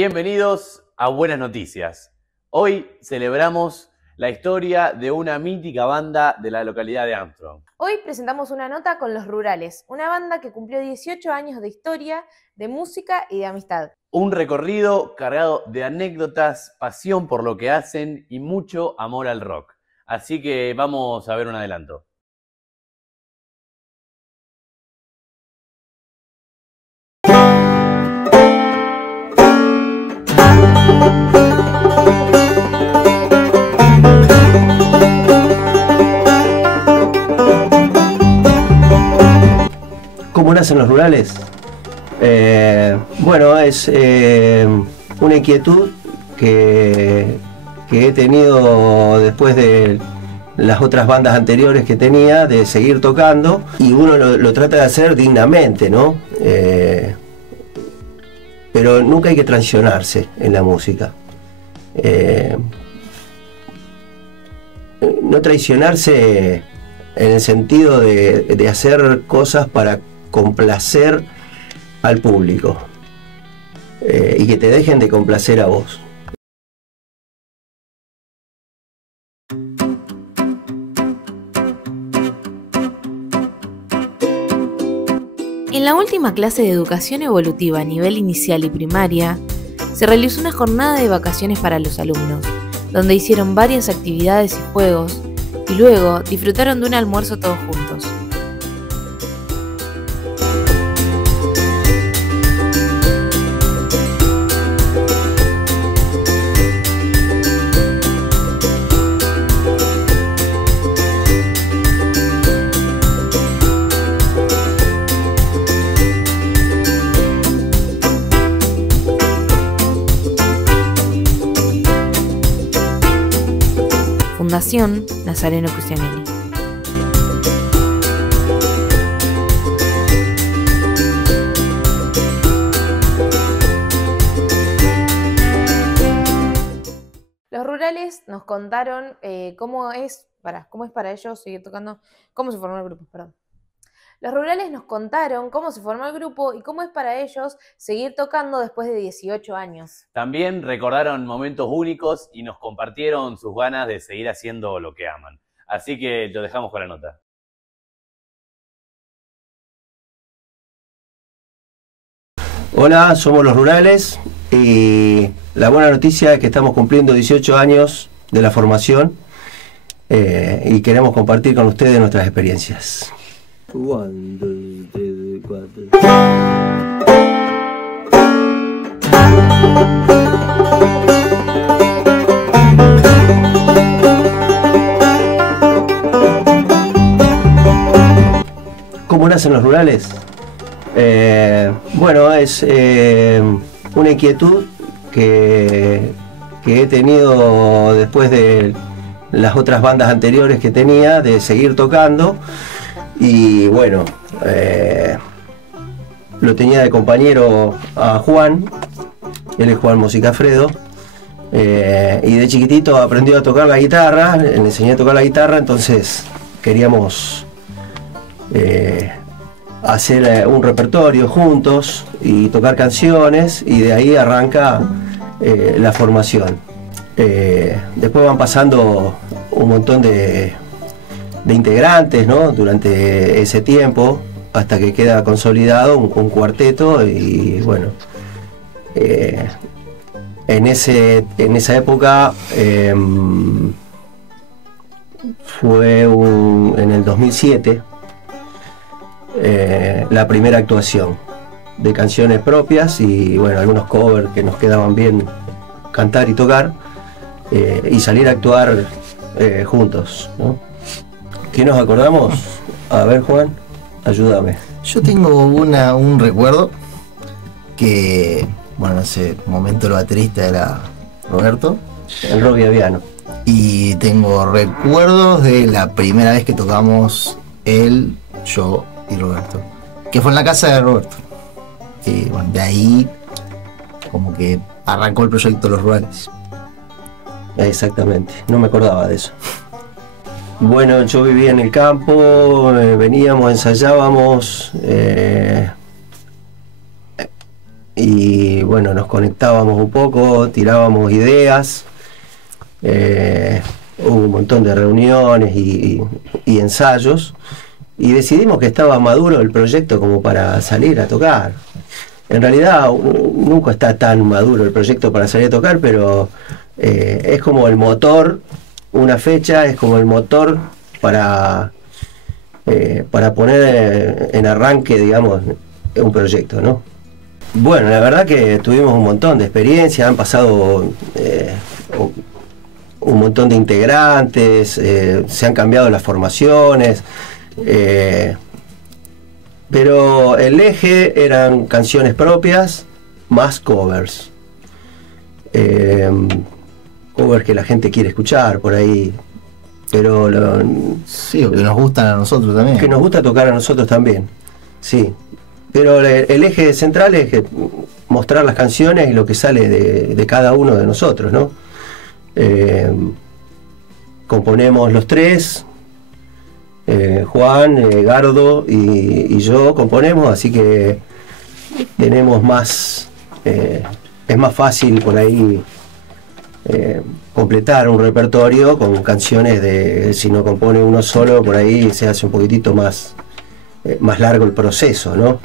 Bienvenidos a Buenas Noticias. Hoy celebramos la historia de una mítica banda de la localidad de Armstrong. Hoy presentamos una nota con Los Rurales, una banda que cumplió 18 años de historia, de música y de amistad. Un recorrido cargado de anécdotas, pasión por lo que hacen y mucho amor al rock. Así que vamos a ver un adelanto. ¿Cómo nacen Los Rurales? Bueno, es una inquietud que he tenido después de las otras bandas anteriores que tenía, de seguir tocando, y uno lo trata de hacer dignamente, ¿no? Pero nunca hay que traicionarse en la música. No traicionarse en el sentido de hacer cosas para complacer al público y que te dejen de complacer a vos. En la última clase de educación evolutiva a nivel inicial y primaria, se realizó una jornada de vacaciones para los alumnos, donde hicieron varias actividades y juegos, y luego disfrutaron de un almuerzo todos juntos. Fundación Nazareno Custianelli. Los Rurales nos contaron cómo es para ellos seguir tocando, cómo se formó el grupo, perdón. Los Rurales nos contaron cómo se formó el grupo y cómo es para ellos seguir tocando después de 18 años. También recordaron momentos únicos y nos compartieron sus ganas de seguir haciendo lo que aman. Así que lo dejamos con la nota. Hola, somos Los Rurales y la buena noticia es que estamos cumpliendo 18 años de la formación y queremos compartir con ustedes nuestras experiencias. 1, 2, 3, 4. ¿Cómo nacen Los Rurales? Bueno, es una inquietud que he tenido después de las otras bandas anteriores que tenía, de seguir tocando. Y bueno, lo tenía de compañero a Juan, él es Juan Musicafredo, y de chiquitito aprendió a tocar la guitarra, le enseñé a tocar la guitarra, entonces queríamos hacer un repertorio juntos y tocar canciones, y de ahí arranca la formación. Después van pasando un montón de integrantes, ¿no? Durante ese tiempo, hasta que queda consolidado un cuarteto. Y bueno, en esa época fue en el 2007 la primera actuación de canciones propias y bueno, algunos covers que nos quedaban bien cantar y tocar, y salir a actuar juntos, ¿no? ¿Qué nos acordamos? A ver, Juan, ayúdame. Yo tengo un recuerdo que, bueno, en ese momento el baterista era Roberto. El Robbie Aviano. Y tengo recuerdos de la primera vez que tocamos él, yo y Roberto, que fue en la casa de Roberto. Y bueno, de ahí como que arrancó el proyecto Los Rurales. Exactamente, no me acordaba de eso. Bueno, yo vivía en el campo, veníamos, ensayábamos, y bueno, nos conectábamos un poco, tirábamos ideas, hubo un montón de reuniones y ensayos, y decidimos que estaba maduro el proyecto como para salir a tocar. En realidad nunca está tan maduro el proyecto para salir a tocar, pero es como el motor, una fecha es como el motor para poner en arranque, digamos, un proyecto, ¿no? Bueno, la verdad que tuvimos un montón de experiencia, han pasado un montón de integrantes, se han cambiado las formaciones, pero el eje eran canciones propias más covers. Covers que la gente quiere escuchar por ahí, pero sí, o que nos gustan a nosotros también. Que nos gusta tocar a nosotros también, sí. Pero el eje central es que mostrar las canciones y lo que sale de cada uno de nosotros, ¿no? Componemos los tres, Juan, Gardo y yo componemos, así que tenemos más, es más fácil por ahí completar un repertorio con canciones de, si no compone uno solo, por ahí se hace un poquitito más largo el proceso, ¿no?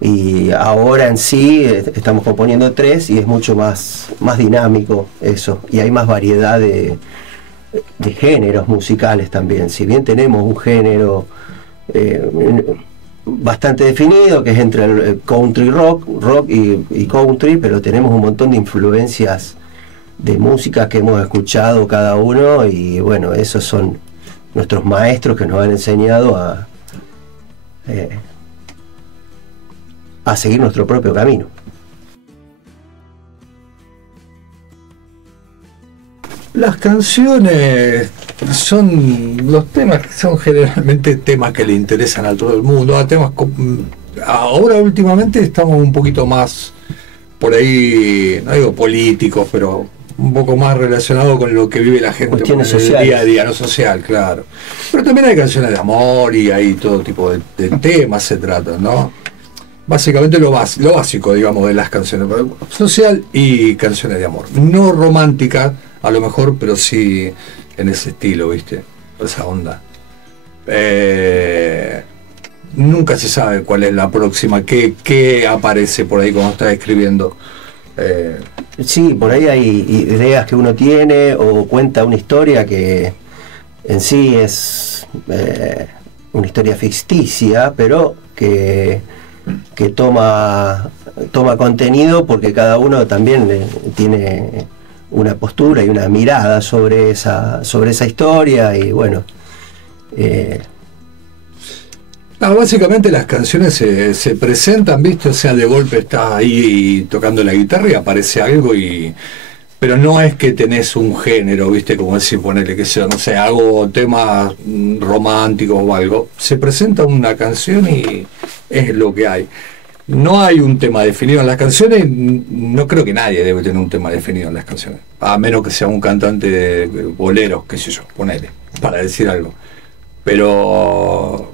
Y ahora en sí estamos componiendo tres y es mucho más dinámico eso, y hay más variedad de géneros musicales también. Si bien tenemos un género bastante definido, que es entre el country rock y country, pero tenemos un montón de influencias de música que hemos escuchado cada uno, y bueno, esos son nuestros maestros que nos han enseñado a seguir nuestro propio camino. Las canciones son los temas que son generalmente temas que le interesan a todo el mundo, a temas ahora últimamente estamos un poquito más por ahí, no digo políticos, pero un poco más relacionado con lo que vive la gente en el día a día, no social, claro. Pero también hay canciones de amor y hay todo tipo de temas se tratan, ¿no? Básicamente lo básico, digamos, de las canciones social y canciones de amor. No románticas, a lo mejor, pero sí en ese estilo, ¿viste? Esa onda. Nunca se sabe cuál es la próxima, qué aparece por ahí cuando estás escribiendo. Sí, por ahí hay ideas que uno tiene o cuenta una historia que en sí es una historia ficticia, pero que toma contenido porque cada uno también tiene una postura y una mirada sobre esa historia, y bueno, básicamente las canciones se presentan, ¿viste? O sea, de golpe estás ahí tocando la guitarra y aparece algo, pero no es que tenés un género, ¿viste? Como decir, ponerle que sea, no sé, hago temas románticos o algo. Se presenta una canción y es lo que hay. No hay un tema definido en las canciones, no creo que nadie debe tener un tema definido en las canciones, a menos que sea un cantante de boleros, qué sé yo, ponele, para decir algo. Pero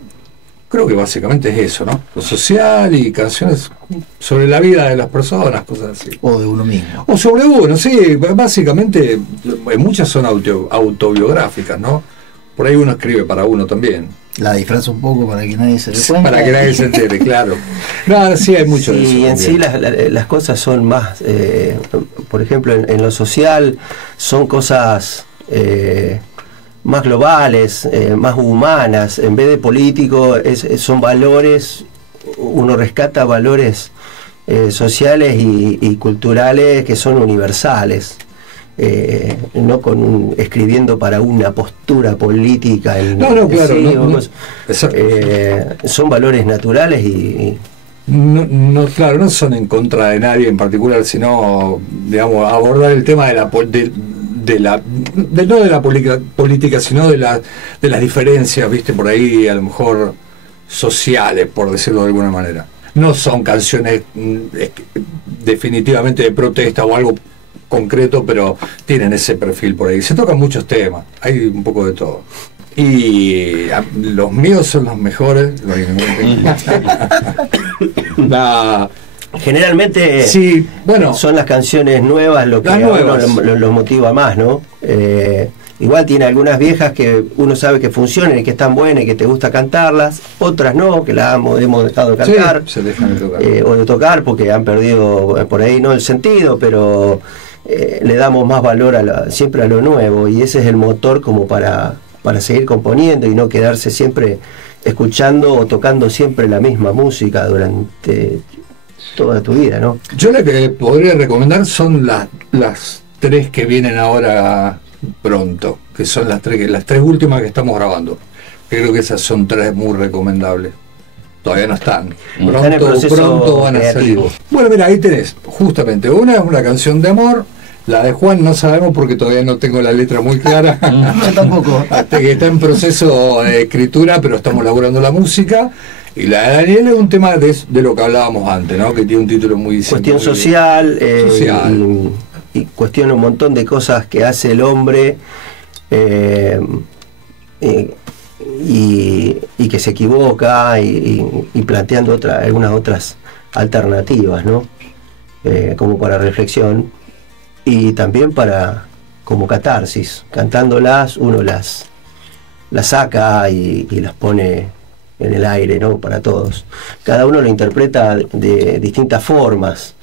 creo que básicamente es eso, ¿no? Lo social y canciones sobre la vida de las personas, cosas así. O de uno mismo. O sobre uno, sí, básicamente muchas son autobiográficas, ¿no? Por ahí uno escribe para uno también. La disfraza un poco para que nadie se dé cuenta. Para que nadie se entere, claro. No, sí, hay mucho de eso. Y en sí las cosas son más, por ejemplo, en lo social son cosas más globales, más humanas. En vez de político, son valores, uno rescata valores sociales y culturales que son universales. No escribiendo para una postura política claro, son valores naturales y claro, no son en contra de nadie en particular, sino, digamos, abordar el tema no de la política, sino de las diferencias, viste, por ahí a lo mejor sociales, por decirlo de alguna manera. No son canciones definitivamente de protesta o algo concreto, pero tienen ese perfil por ahí. Se tocan muchos temas, hay un poco de todo. Y los míos son los mejores. Generalmente Sí, bueno, son las canciones nuevas lo que Las a uno nuevas. lo motiva más, ¿no? Igual tiene algunas viejas que uno sabe que funcionan y que están buenas y que te gusta cantarlas, otras no, que las hemos dejado de sí, cantar. se dejan de tocar. O de tocar porque han perdido por ahí no el sentido, pero le damos más valor siempre a lo nuevo, y ese es el motor como para seguir componiendo y no quedarse siempre escuchando o tocando siempre la misma música durante toda tu vida, ¿no? Yo la que podría recomendar son las 3 que vienen ahora pronto, que son las tres últimas que estamos grabando. Creo que esas son 3 muy recomendables. Todavía no están. Están en proceso Pronto van a creativo. salir. Bueno, mira, ahí tenés, justamente, una es una canción de amor, la de Juan no sabemos porque todavía no tengo la letra muy clara. Yo tampoco. Hasta que está en proceso de escritura, pero estamos elaborando la música. Y la de Daniel es un tema de lo que hablábamos antes, ¿no? Que tiene un título muy Cuestión muy- social, social. y cuestiona un montón de cosas que hace el hombre, y que se equivoca, y planteando algunas otras alternativas, ¿no? Como para reflexión y también como catarsis. Cantándolas uno las saca y las pone en el aire, ¿no? Para todos. Cada uno lo interpreta de distintas formas.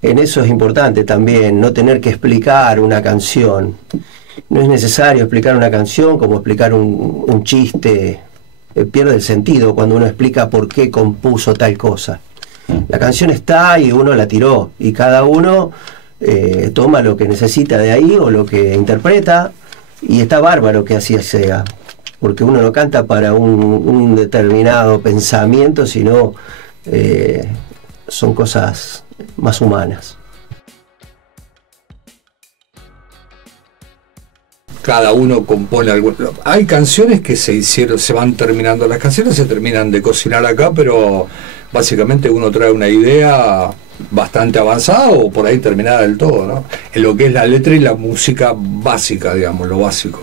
En eso es importante también no tener que explicar una canción. No es necesario explicar una canción como explicar un chiste. Pierde el sentido cuando uno explica por qué compuso tal cosa. La canción está y uno la tiró, y cada uno toma lo que necesita de ahí o lo que interpreta, y está bárbaro que así sea, porque uno no canta para un determinado pensamiento, sino son cosas más humanas. Cada uno compone algo. Hay canciones que se van terminando, las canciones se terminan de cocinar acá, pero básicamente uno trae una idea bastante avanzada o por ahí terminada del todo, ¿no? En lo que es la letra y la música básica, digamos, lo básico.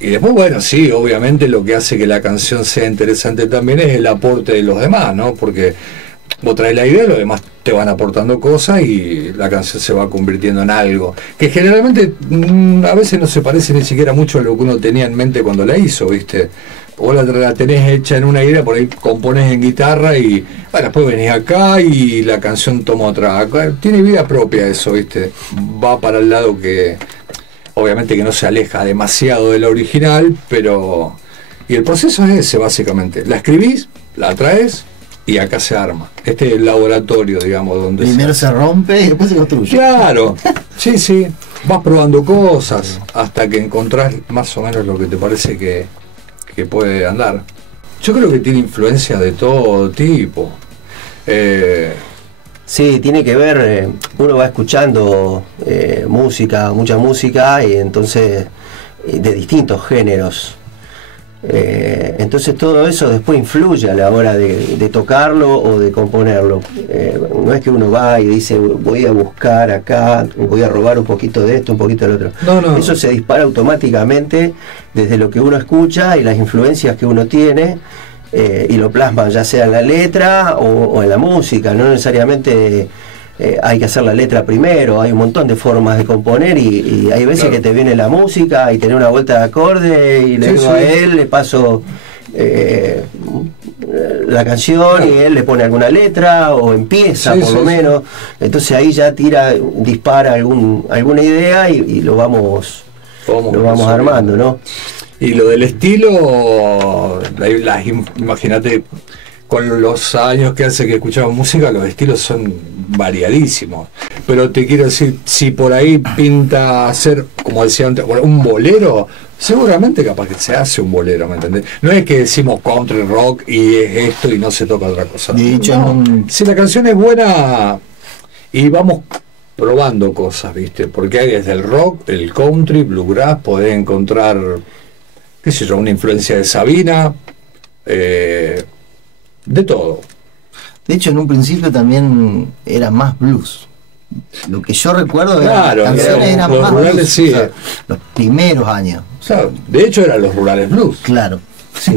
Y después, bueno, sí, obviamente lo que hace que la canción sea interesante también es el aporte de los demás, ¿no? Porque vos traes la idea, los demás te van aportando cosas y la canción se va convirtiendo en algo que generalmente a veces no se parece ni siquiera mucho a lo que uno tenía en mente cuando la hizo, ¿viste? Vos la tenés hecha en una idea, por ahí componés en guitarra y bueno, después venís acá y la canción toma otra. Acá tiene vida propia eso, ¿viste? Va para el lado que obviamente que no se aleja demasiado de la original, pero y el proceso es ese básicamente. La escribís, la traes y acá se arma. Este es el laboratorio, digamos, donde Primero se rompe y después se construye. Claro, sí, sí. Vas probando cosas hasta que encontrás más o menos lo que te parece que puede andar. Yo creo que tiene influencia de todo tipo. Sí, tiene que ver, uno va escuchando mucha música, y entonces de distintos géneros. Entonces todo eso después influye a la hora de tocarlo o de componerlo. No es que uno va y dice voy a buscar acá, voy a robar un poquito de esto, un poquito del otro. No. Eso se dispara automáticamente desde lo que uno escucha y las influencias que uno tiene, y lo plasma ya sea en la letra o en la música. No necesariamente hay que hacer la letra primero, hay un montón de formas de componer, y hay veces Claro. que te viene la música y tenés una vuelta de acorde y le Sí, digo a sí. él, le paso la canción, Claro. y él le pone alguna letra o empieza Sí, por sí, lo sí. menos. Entonces ahí ya dispara alguna idea, y lo vamos resolviendo. armando, ¿no? Y lo del estilo, imagínate, con los años que hace que escuchamos música, los estilos son variadísimos. Pero te quiero decir, si por ahí pinta hacer, como decía antes, un bolero, seguramente capaz que se hace un bolero, ¿me entendés? No es que decimos country rock y es esto y no se toca otra cosa. De hecho, No, en un- si la canción es buena y vamos probando cosas, ¿viste? Porque hay desde el rock, el country, bluegrass, podés encontrar, qué sé yo, una influencia de Sabina, de todo. De hecho, en un principio también era más blues. Lo que yo recuerdo era Claro, canciones eran los más rurales blues, sí. los primeros años. O sea, de hecho eran los rurales blues. Claro, sí.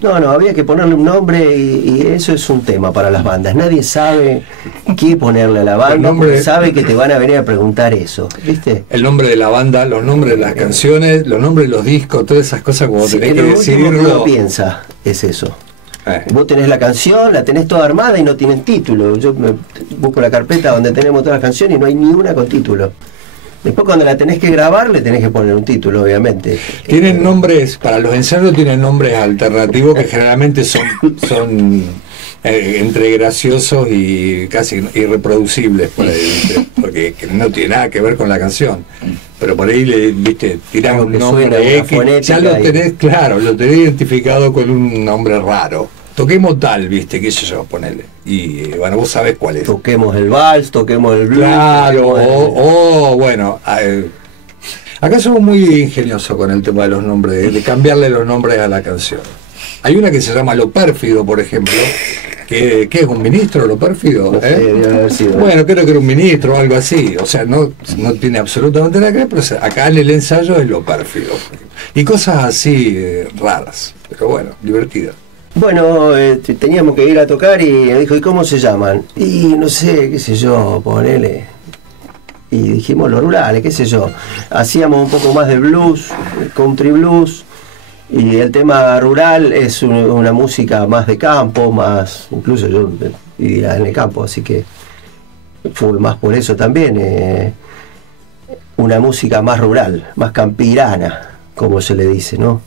No, había que ponerle un nombre y eso es un tema para las bandas. Nadie sabe qué ponerle a la banda, porque sabe que te van a venir a preguntar eso, ¿viste? El nombre de la banda, los nombres de las canciones, los nombres de los discos, todas esas cosas como tenés que decidirlo. Lo que uno piensa es eso. Vos tenés la canción, la tenés toda armada y no tienen título. Yo me busco la carpeta donde tenemos todas las canciones y no hay ni una con título. Después cuando la tenés que grabar le tenés que poner un título, obviamente. Tienen nombres, para los ensayos tienen nombres alternativos que generalmente son entre graciosos y casi irreproducibles por ahí, porque no tiene nada que ver con la canción. Pero por ahí viste, tirás un nombre X, ya lo tenés, claro, lo tenés identificado con un nombre raro. Toquemos tal, viste, qué sé yo, ponele. Y bueno, vos sabés cuál es. Toquemos el vals, toquemos el blues. Claro, bueno, acá somos muy ingeniosos con el tema de los nombres, de cambiarle los nombres a la canción. Hay una que se llama Lo Pérfido, por ejemplo, que es un ministro, Lo Pérfido. No sé, debe haber sido. Bueno, creo que era un ministro o algo así. O sea, no tiene absolutamente nada que ver, pero acá en el ensayo es Lo Pérfido. Y cosas así raras, pero bueno, divertidas. Bueno, teníamos que ir a tocar y me dijo, ¿y cómo se llaman? Y no sé, qué sé yo, ponele. Y dijimos Los Rurales, qué sé yo. Hacíamos un poco más de blues, country blues. Y el tema rural es una música más de campo, más, incluso yo vivía en el campo, así que fue más por eso también. Una música más rural, más campirana, como se le dice, ¿no?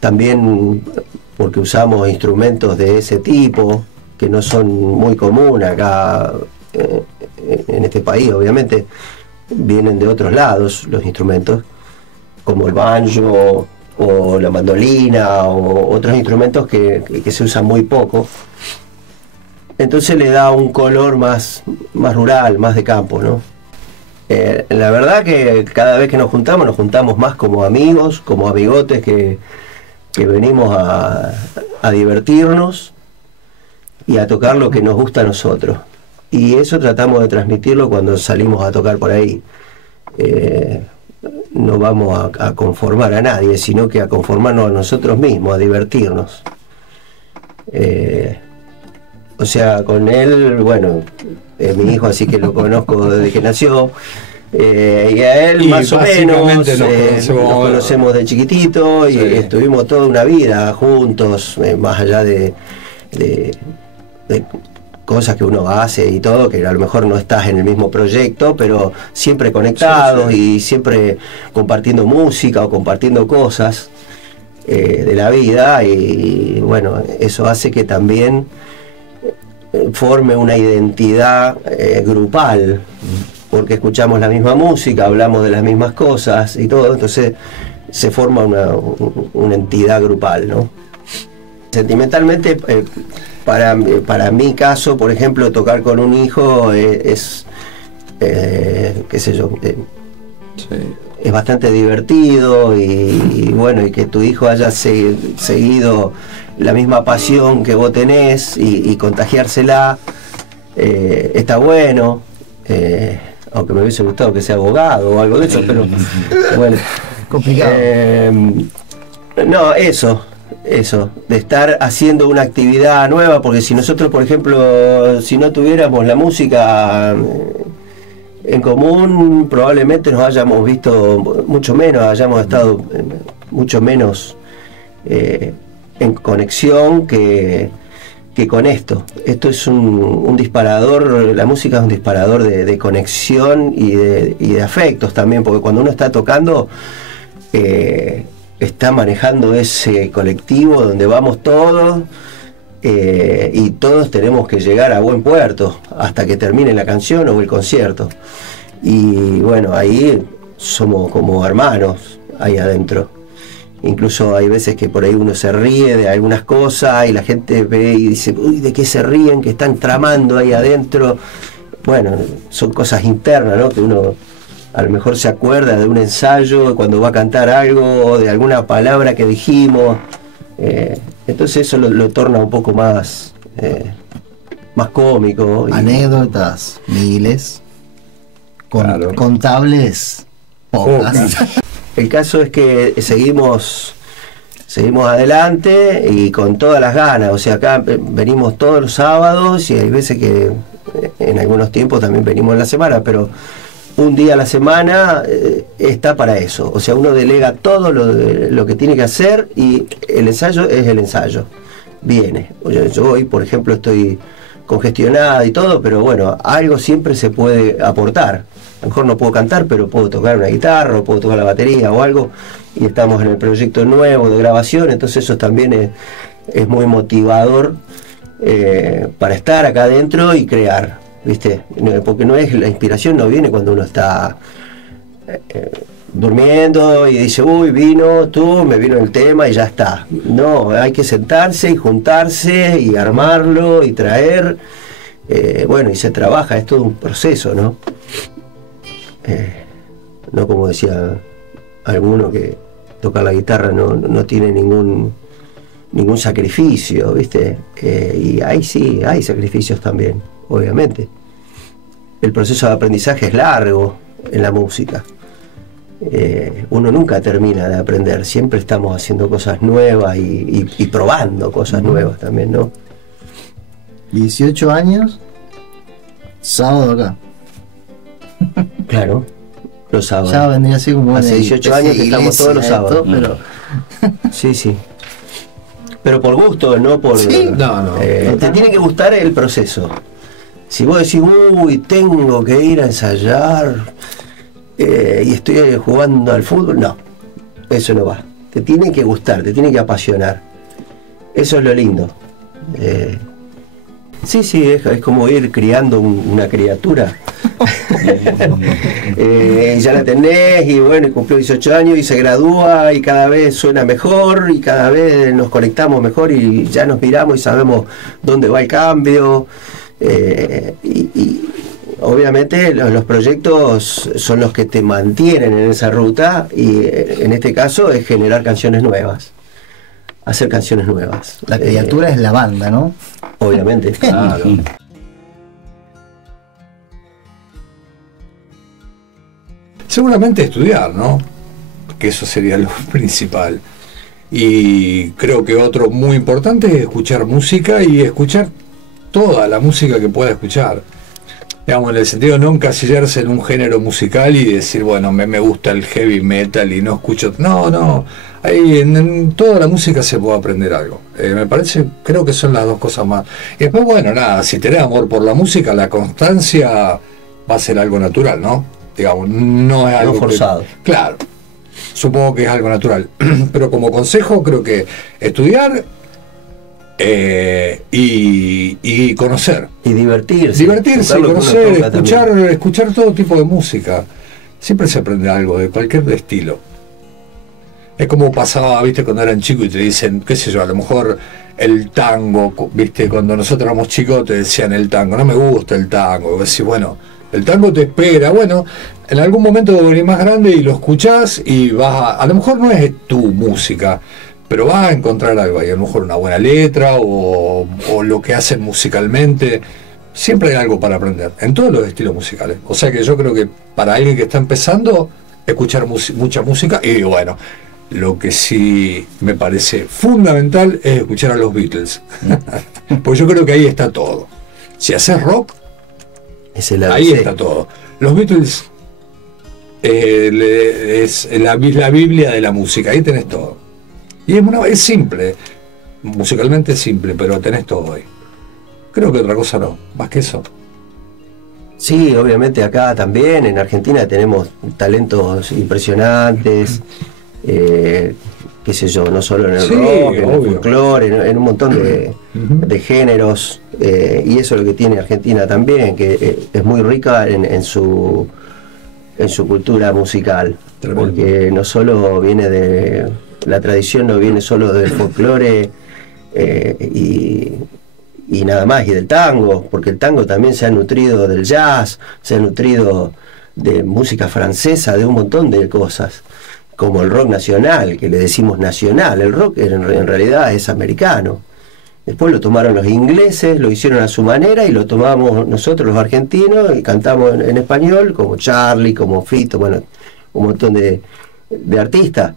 También porque usamos instrumentos de ese tipo, que no son muy comunes acá en este país, obviamente vienen de otros lados los instrumentos, como el banjo o la mandolina o otros instrumentos que se usan muy poco. Entonces le da un color más rural, más de campo, ¿no? La verdad que cada vez que nos juntamos más como amigos, como amigotes que venimos a divertirnos y a tocar lo que nos gusta a nosotros. Y eso tratamos de transmitirlo cuando salimos a tocar por ahí. No vamos a conformar a nadie, sino que a conformarnos a nosotros mismos, a divertirnos. O sea, con él, bueno, es mi hijo, así que lo conozco desde que nació. Y a él más o menos nos conocemos de chiquitito y estuvimos toda una vida juntos, más allá de cosas que uno hace y todo, que a lo mejor no estás en el mismo proyecto, pero siempre conectados y siempre compartiendo música o compartiendo cosas de la vida, y bueno, eso hace que también forme una identidad grupal, porque escuchamos la misma música, hablamos de las mismas cosas y todo, entonces se forma una entidad grupal, ¿no? Sentimentalmente, para mi caso, por ejemplo, tocar con un hijo es qué sé yo, es bastante divertido y bueno, y que tu hijo haya seguido la misma pasión que vos tenés y contagiársela, está bueno. Aunque me hubiese gustado que sea abogado o algo de eso, pero bueno, complicado. No, eso, de estar haciendo una actividad nueva, porque si nosotros, por ejemplo, si no tuviéramos la música en común, probablemente nos hayamos visto mucho menos, hayamos estado mucho menos en conexión que con esto. Esto es un disparador, la música es un disparador de conexión y de afectos también, porque cuando uno está tocando está manejando ese colectivo donde vamos todos y todos tenemos que llegar a buen puerto hasta que termine la canción o el concierto, y bueno, ahí somos como hermanos ahí adentro. Incluso hay veces que por ahí uno se ríe de algunas cosas y la gente ve y dice, uy, ¿de qué se ríen? Que están tramando ahí adentro. Bueno, son cosas internas, ¿no? Que uno a lo mejor se acuerda de un ensayo cuando va a cantar algo, o de alguna palabra que dijimos. Entonces eso lo torna un poco más cómico. Anécdotas, miles. Claro. Contables, pocas. El caso es que seguimos seguimos adelante y con todas las ganas. O sea, acá venimos todos los sábados y hay veces que en algunos tiempos también venimos en la semana, pero un día a la semana está para eso. O sea, uno delega todo lo que tiene que hacer y el ensayo es el ensayo. Viene. Yo hoy, por ejemplo, estoy congestionada y todo, pero bueno, algo siempre se puede aportar. A lo mejor no puedo cantar, pero puedo tocar una guitarra, o puedo tocar la batería o algo, y estamos en el proyecto nuevo de grabación, entonces eso también es muy motivador para estar acá adentro y crear, ¿viste? Porque no es, la inspiración no viene cuando uno está durmiendo y dice, uy, me vino el tema y ya está. No, hay que sentarse y juntarse y armarlo y traer, bueno, y se trabaja, es todo un proceso, ¿no? No como decía alguno que tocar la guitarra no tiene ningún sacrificio, ¿viste? Y ahí sí, hay sacrificios también, obviamente. El proceso de aprendizaje es largo en la música. Uno nunca termina de aprender, siempre estamos haciendo cosas nuevas y probando cosas nuevas también, ¿no? 18 años, sábado acá. Claro, los sábados. Ya vendría así como hace 18 años que estamos todos los sábados. Pero... Sí, sí. Pero por gusto, no por... Sí. No. Te tiene que gustar el proceso. Si vos decís, uy, tengo que ir a ensayar y estoy jugando al fútbol, no, eso no va. Te tiene que gustar, te tiene que apasionar. Eso es lo lindo. Sí, es como ir criando una criatura. Ya la tenés y bueno, y cumplió 18 años y se gradúa y cada vez suena mejor y cada vez nos conectamos mejor y ya nos miramos y sabemos dónde va el cambio. Y obviamente los proyectos son los que te mantienen en esa ruta y en este caso es generar canciones nuevas, hacer canciones nuevas. La criatura es la banda, ¿no? Obviamente. Claro. Seguramente estudiar, ¿no? Que eso sería lo principal. Y creo que otro muy importante es escuchar música y escuchar toda la música que pueda escuchar. Digamos, en el sentido de no encasillarse en un género musical y decir, bueno, me gusta el heavy metal y no escucho... No. Ahí en toda la música se puede aprender algo. Me parece, creo que son las dos cosas más. Y después, bueno, nada, si tenés amor por la música, la constancia va a ser algo natural, ¿no? Digamos, no es algo forzado. Claro, supongo que es algo natural. Pero como consejo, creo que estudiar y conocer. Y divertirse. Divertirse, conocer, escuchar todo tipo de música. Siempre se aprende algo, de cualquier estilo. Es como pasaba, viste, cuando eran chicos y te dicen, qué sé yo, a lo mejor el tango, viste, cuando nosotros éramos chicos te decían el tango, no me gusta el tango. Y vos decís, bueno, el tango te espera, bueno, en algún momento venís más grande y lo escuchás y vas a lo mejor no es tu música, pero vas a encontrar algo ahí, a lo mejor una buena letra o lo que hacen musicalmente. Siempre hay algo para aprender, en todos los estilos musicales. O sea que yo creo que para alguien que está empezando, escuchar mucha música y bueno, lo que sí me parece fundamental es escuchar a los Beatles. Porque yo creo que ahí está todo. Si haces rock, ahí está todo. Los Beatles es la Biblia de la música, ahí tenés todo. Y es simple, musicalmente es simple, pero tenés todo ahí. Creo que otra cosa no, más que eso. Sí, obviamente acá también, en Argentina tenemos talentos impresionantes, qué sé yo, no solo en el rock, en el folclore, en un montón de géneros, y eso es lo que tiene Argentina también, que es muy rica en su cultura musical. Tremendo. Porque no solo viene de la tradición, no viene solo del folclore y nada más, y del tango, porque el tango también se ha nutrido del jazz, se ha nutrido de música francesa, de un montón de cosas, como el rock nacional, que le decimos nacional. El rock en realidad es americano. Después lo tomaron los ingleses, lo hicieron a su manera y lo tomamos nosotros los argentinos y cantamos en español, como Charlie, como Fito, bueno, un montón de artistas.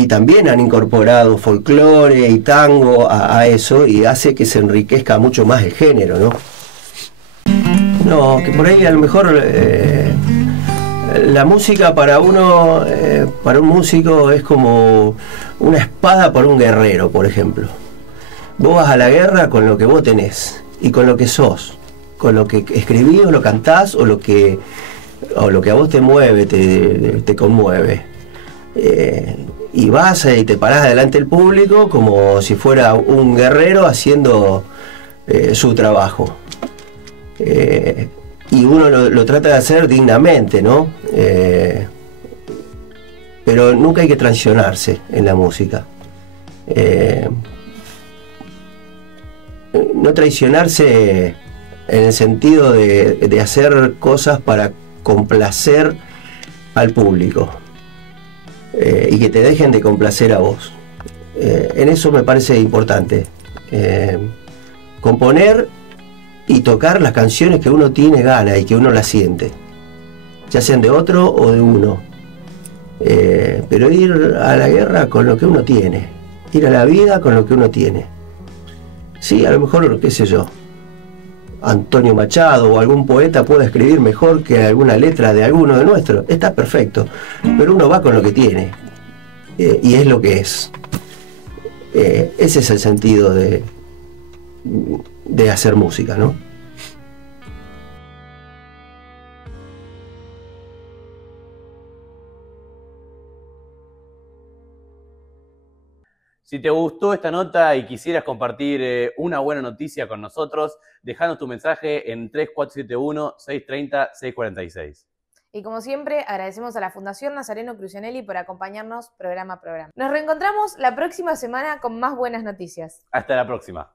y también han incorporado folclore y tango a eso, y hace que se enriquezca mucho más el género, ¿no? No, que por ahí a lo mejor la música para uno, para un músico es como una espada para un guerrero, por ejemplo. Vos vas a la guerra con lo que vos tenés y con lo que sos, con lo que escribís o lo cantás o lo que a vos te mueve, te conmueve. Y vas y te parás delante del público como si fuera un guerrero haciendo su trabajo. Y uno lo trata de hacer dignamente, ¿no? Pero nunca hay que traicionarse en la música. No traicionarse en el sentido de hacer cosas para complacer al público. Y que te dejen de complacer a vos. En eso me parece importante. Componer y tocar las canciones que uno tiene gana y que uno las siente, ya sean de otro o de uno. Pero ir a la guerra con lo que uno tiene, ir a la vida con lo que uno tiene. Sí, a lo mejor, qué sé yo, Antonio Machado o algún poeta puede escribir mejor que alguna letra de alguno de nuestros, está perfecto, pero uno va con lo que tiene, y es lo que es. Ese es el sentido de hacer música, ¿no? Si te gustó esta nota y quisieras compartir una buena noticia con nosotros, dejanos tu mensaje en 3471-630-646. Y como siempre, agradecemos a la Fundación Nazareno Crucianelli por acompañarnos programa a programa. Nos reencontramos la próxima semana con más buenas noticias. Hasta la próxima.